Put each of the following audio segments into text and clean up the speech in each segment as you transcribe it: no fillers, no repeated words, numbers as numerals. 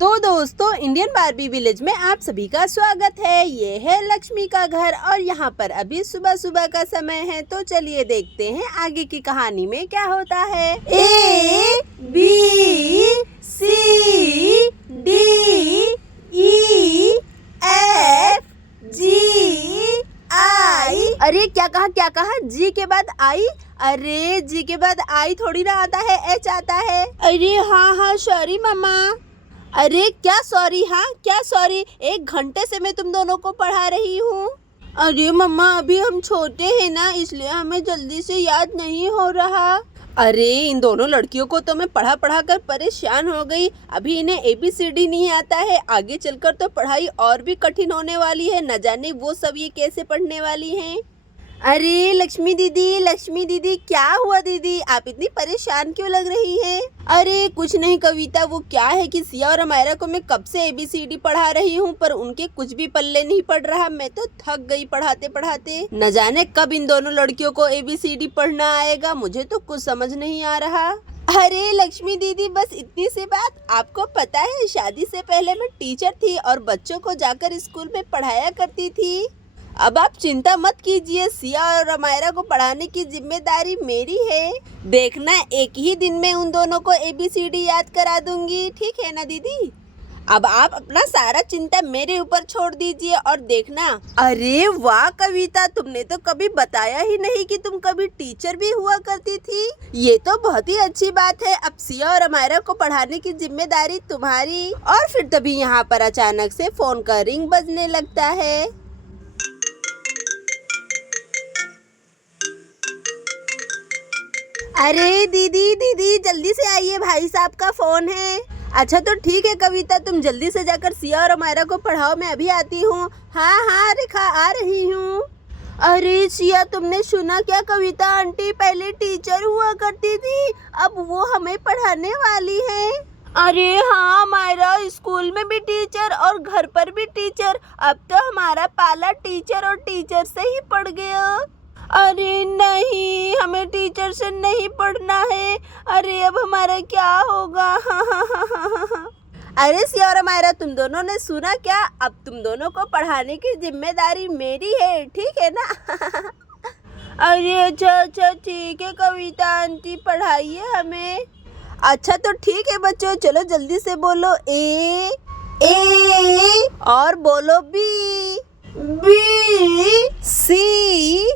तो दोस्तों, Indian Barbie village में आप सभी का स्वागत है। ये है लक्ष्मी का घर और यहाँ पर अभी सुबह सुबह का समय है। तो चलिए देखते हैं आगे की कहानी में क्या होता है। A B C D E F G I। अरे क्या कहा जी के बाद आई? अरे जी के बाद आई थोड़ी ना आता है, एच आता है। अरे हाँ सॉरी मम्मा। अरे क्या सॉरी? हाँ क्या सॉरी? 1 घंटे से मैं तुम दोनों को पढ़ा रही हूँ। अरे मम्मा अभी हम छोटे हैं ना, इसलिए हमें जल्दी से याद नहीं हो रहा। अरे इन दोनों लड़कियों को तो मैं पढ़ा पढ़ा कर परेशान हो गई। अभी इन्हें ABCD नहीं आता है, आगे चलकर तो पढ़ाई और भी कठिन होने वाली है। न जाने वो सब ये कैसे पढ़ने वाली हैं। अरे लक्ष्मी दीदी क्या हुआ दीदी? आप इतनी परेशान क्यों लग रही हैं? अरे कुछ नहीं कविता, वो क्या है कि सिया और अमायरा को मैं कब से ABCD पढ़ा रही हूँ, पर उनके कुछ भी पल्ले नहीं पड़ रहा। मैं तो थक गई पढ़ाते पढ़ाते। न जाने कब इन दोनों लड़कियों को ABCD पढ़ना आएगा, मुझे तो कुछ समझ नहीं आ रहा। अरे लक्ष्मी दीदी बस इतनी सी बात। आपको पता है शादी से पहले मैं टीचर थी और बच्चों को जाकर स्कूल में पढ़ाया करती थी। अब आप चिंता मत कीजिए, सिया और अमायरा को पढ़ाने की जिम्मेदारी मेरी है। देखना एक ही दिन में उन दोनों को ABCD याद करा दूंगी, ठीक है ना दीदी? अब आप अपना सारा चिंता मेरे ऊपर छोड़ दीजिए और देखना। अरे वाह कविता, तुमने तो कभी बताया ही नहीं कि तुम कभी टीचर भी हुआ करती थी। ये तो बहुत ही अच्छी बात है। अब सिया और अमायरा को पढ़ाने की जिम्मेदारी तुम्हारी। और फिर तभी यहाँ पर अचानक से फोन का रिंग बजने लगता है। अरे दीदी जल्दी से आइए, भाई साहब का फोन है। अच्छा तो ठीक है कविता, तुम जल्दी से जाकर सिया और अमायरा को पढ़ाओ, मैं अभी आती हूँ। हाँ रेखा आ रही हूँ। अरे सिया तुमने सुना क्या? कविता आंटी पहले टीचर हुआ करती थी, अब वो हमें पढ़ाने वाली है। अरे हाँ अमायरा, स्कूल में भी टीचर और घर पर भी टीचर। अब तो हमारा पाला टीचर और टीचर से ही पड़ गया। अरे नहीं, हमें टीचर से नहीं पढ़ना है। अरे अब हमारा क्या होगा? अरे सिया और अमायरा, तुम दोनों ने सुना क्या? अब तुम दोनों को पढ़ाने की जिम्मेदारी मेरी है, ठीक है ना? अरे अच्छा ठीक है कविता आंटी, पढ़ाइए हमें। अच्छा तो ठीक है बच्चों, चलो जल्दी से बोलो ए और बोलो बी सी।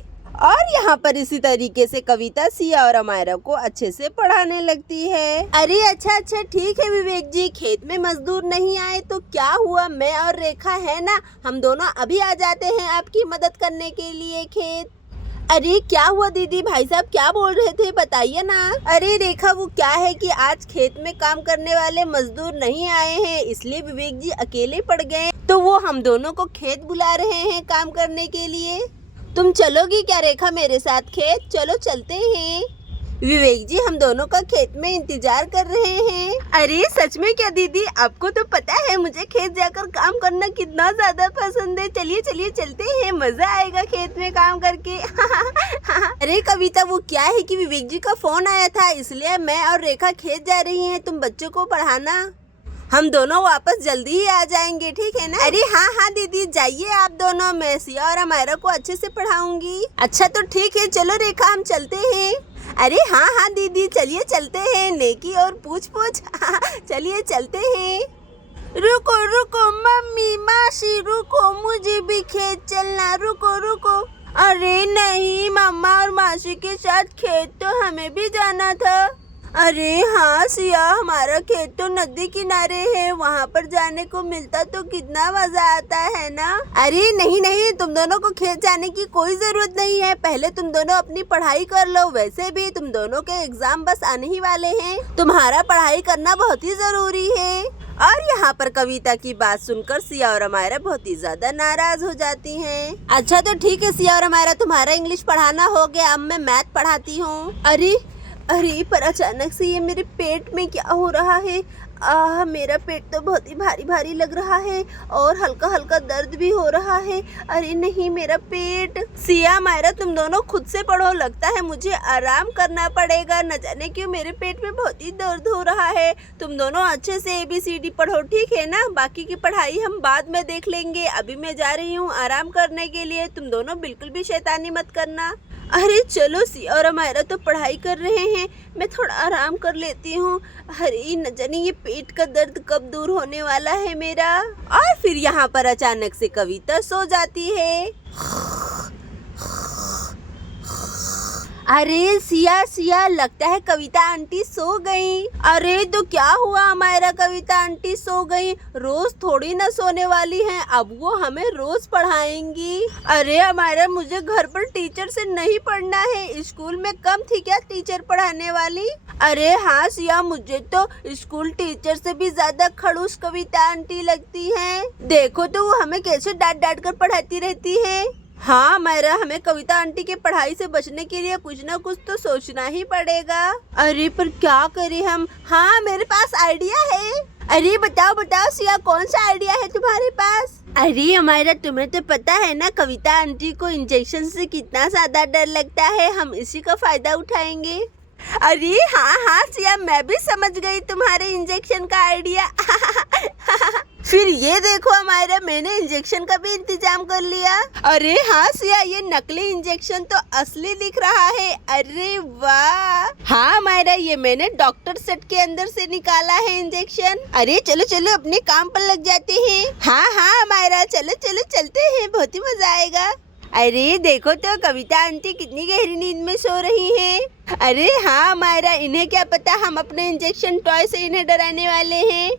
और यहाँ पर इसी तरीके से कविता सिया और अमायरा को अच्छे से पढ़ाने लगती है। अरे अच्छा ठीक है विवेक जी, खेत में मजदूर नहीं आए तो क्या हुआ? मैं और रेखा है ना, हम दोनों अभी आ जाते हैं आपकी मदद करने के लिए खेत। अरे क्या हुआ दीदी? भाई साहब क्या बोल रहे थे, बताइए ना। अरे रेखा वो क्या है कि आज खेत में काम करने वाले मजदूर नहीं आए हैं, इसलिए विवेक जी अकेले पड़ गए, तो वो हम दोनों को खेत बुला रहे हैं काम करने के लिए। तुम चलोगी क्या रेखा मेरे साथ खेत? चलो चलते हैं। विवेक जी हम दोनों का खेत में इंतजार कर रहे हैं। अरे सच में क्या दीदी? आपको तो पता है मुझे खेत जाकर काम करना कितना ज्यादा पसंद है। चलिए चलते हैं, मजा आएगा खेत में काम करके। अरे कविता वो क्या है कि विवेक जी का फोन आया था, इसलिए मैं और रेखा खेत जा रही हैं। तुम बच्चों को पढ़ाना, हम दोनों वापस जल्दी ही आ जाएंगे, ठीक है ना? अरे हाँ दीदी जाइए आप दोनों, मैं सिया और अमायरा को अच्छे से पढ़ाऊंगी। अच्छा तो ठीक है, चलो रेखा हम चलते हैं। अरे हाँ दीदी चलिए चलते हैं, नेकी और पूछ चलिए चलते हैं। रुको मम्मी मासी रुको, मुझे भी खेत चलना, रुको। अरे नहीं, मम्मा और मासी के साथ खेत तो हमें भी जाना था। अरे हाँ सिया, हमारा खेत तो नदी किनारे है, वहाँ पर जाने को मिलता तो कितना मजा आता है ना। अरे नहीं, तुम दोनों को खेत जाने की कोई जरूरत नहीं है, पहले तुम दोनों अपनी पढ़ाई कर लो। वैसे भी तुम दोनों के एग्जाम बस आने ही वाले हैं, तुम्हारा पढ़ाई करना बहुत ही जरूरी है। और यहाँ पर कविता की बात सुनकर सिया और अमायरा बहुत ही ज्यादा नाराज हो जाती हैं। अच्छा तो ठीक है सिया और अमायरा, तुम्हारा इंग्लिश पढ़ाना हो गया, अब मैं मैथ पढ़ाती हूँ। अरे पर अचानक से ये मेरे पेट में क्या हो रहा है? मेरा पेट तो बहुत ही भारी भारी लग रहा है और हल्का हल्का दर्द भी हो रहा है। अरे नहीं, मेरा पेट। सिया मायरा, तुम दोनों खुद से पढ़ो, लगता है मुझे आराम करना पड़ेगा। न जाने क्यों मेरे पेट में बहुत ही दर्द हो रहा है। तुम दोनों अच्छे से ABCD पढ़ो, ठीक है ना? बाकी की पढ़ाई हम बाद में देख लेंगे। अभी मैं जा रही हूँ आराम करने के लिए। तुम दोनों बिल्कुल भी शैतानी मत करना। अरे चलो, सिया और मायरा तो पढ़ाई कर रहे हैं, मैं थोड़ा आराम कर लेती हूँ। अरे न जाने ये पेट का दर्द कब दूर होने वाला है मेरा। और फिर यहाँ पर अचानक से कविता सो जाती है। अरे सिया, लगता है कविता आंटी सो गई। अरे तो क्या हुआ हमारा, कविता आंटी सो गई? रोज थोड़ी ना सोने वाली हैं, अब वो हमें रोज पढ़ाएंगी। अरे हमारा, मुझे घर पर टीचर से नहीं पढ़ना है। स्कूल में कम थी क्या टीचर पढ़ाने वाली? अरे हाँ सिया, मुझे तो स्कूल टीचर से भी ज्यादा खड़ूस कविता आंटी लगती है। देखो तो वो हमें कैसे डांट कर पढ़ाती रहती है। हाँ मायरा, हमें कविता आंटी के पढ़ाई से बचने के लिए कुछ ना कुछ तो सोचना ही पड़ेगा। अरे पर क्या करें हम? हाँ, मेरे पास आइडिया है। अरे बताओ सिया, कौन सा आइडिया है तुम्हारे पास? अरे हमारा, तुम्हें तो पता है ना कविता आंटी को इंजेक्शन से कितना ज्यादा डर लगता है। हम इसी का फायदा उठाएंगे। अरे हाँ सिया, मैं भी समझ गई तुम्हारे इंजेक्शन का आइडिया। फिर ये देखो हमारा, मैंने इंजेक्शन का भी इंतजाम कर लिया। अरे हाँ सिया, ये नकली इंजेक्शन तो असली दिख रहा है। अरे वाह। हाँ मायरा, ये मैंने डॉक्टर सेट के अंदर से निकाला है इंजेक्शन। अरे चलो अपने काम पर लग जाते हैं। हाँ मायरा, चलो चलते हैं, बहुत ही मजा आएगा। अरे देखो तो कविता आंटी कितनी गहरी नींद में सो रही हैं। अरे हाँ मायरा, इन्हें क्या पता हम अपने इंजेक्शन टॉय से इन्हें डराने वाले हैं।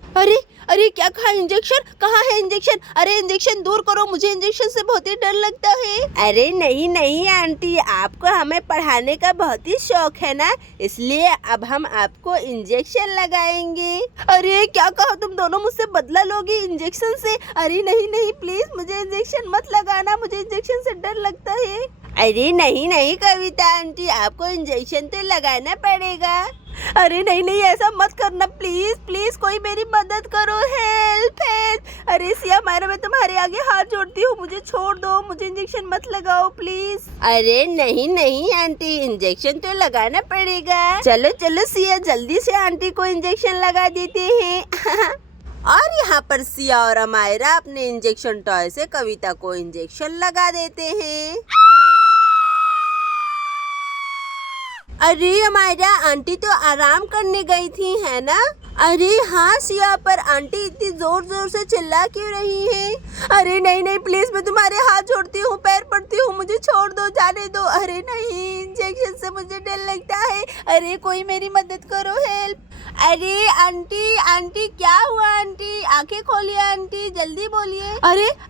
अरे क्या कहा? इंजेक्शन? कहाँ है इंजेक्शन? अरे इंजेक्शन दूर करो, मुझे इंजेक्शन से बहुत ही डर लगता है। अरे नहीं आंटी, आपको हमें पढ़ाने का बहुत ही शौक है ना, इसलिए अब हम आपको इंजेक्शन लगाएंगे। अरे क्या कहा? तुम दोनों मुझसे बदला लोगी इंजेक्शन से? अरे नहीं प्लीज, मुझे इंजेक्शन मत लगाना, मुझे इंजेक्शन से डर लगता है। अरे नहीं कविता आंटी, आपको इंजेक्शन तो लगाना पड़ेगा। अरे नहीं, ऐसा मत करना प्लीज, कोई मेरी मदद करो, हेल्प। अरे सिया मायरा, मैं तुम्हारे आगे हाथ जोड़ती हूँ, मुझे छोड़ दो, मुझे इंजेक्शन मत लगाओ प्लीज। अरे नहीं आंटी, इंजेक्शन तो लगाना पड़ेगा। चलो सिया, जल्दी से आंटी को इंजेक्शन लगा देते हैं। और यहाँ पर सिया और मायरा अपने इंजेक्शन टॉय से कविता को इंजेक्शन लगा देते हैं। अरे हमारा, आंटी तो आराम करने गई थी, है ना? अरे हाँ सिया, पर आंटी इतनी जोर से चिल्ला क्यों रही है? अरे नहीं प्लीज, मैं तुम्हारे हाथ जोड़ती हूँ, पैर पड़ती हूँ, मुझे छोड़ दो, जाने दो। अरे नहीं, इंजेक्शन से मुझे डर लगता है। अरे कोई मेरी मदद करो, हेल्प। अरे आंटी क्या हुआ? आंटी आंखें खोलिए, आंटी जल्दी बोलिए।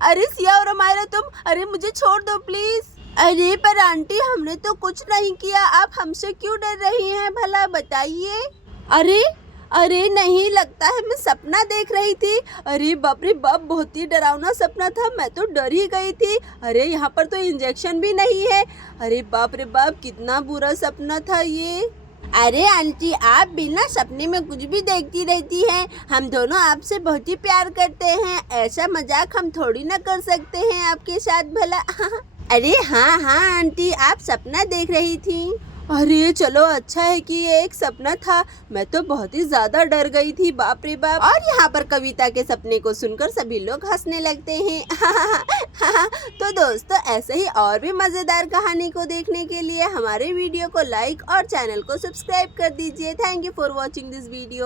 अरे सिया और हमारा, तुम, अरे मुझे छोड़ दो प्लीज। अरे पर आंटी, हमने तो कुछ नहीं किया, आप हमसे क्यों डर रही हैं भला, बताइए। अरे नहीं, लगता है मैं सपना देख रही थी। अरे बाप रे बाप, बहुत ही डरावना सपना था, मैं तो डर ही गई थी। अरे यहाँ पर तो इंजेक्शन भी नहीं है। अरे बाप रे बाप, कितना बुरा सपना था ये। अरे आंटी, आप बिना सपने में कुछ भी देखती रहती हैं। हम दोनों आपसे बहुत ही प्यार करते हैं, ऐसा मजाक हम थोड़ी ना कर सकते हैं आपके साथ भला। अरे हाँ आंटी, आप सपना देख रही थी। अरे चलो, अच्छा है कि ये एक सपना था, मैं तो बहुत ही ज्यादा डर गई थी, बाप रे बाप। और यहाँ पर कविता के सपने को सुनकर सभी लोग हंसने लगते हैं। तो दोस्तों, ऐसे ही और भी मजेदार कहानी को देखने के लिए हमारे वीडियो को लाइक और चैनल को सब्सक्राइब कर दीजिए। Thank you for watching this video.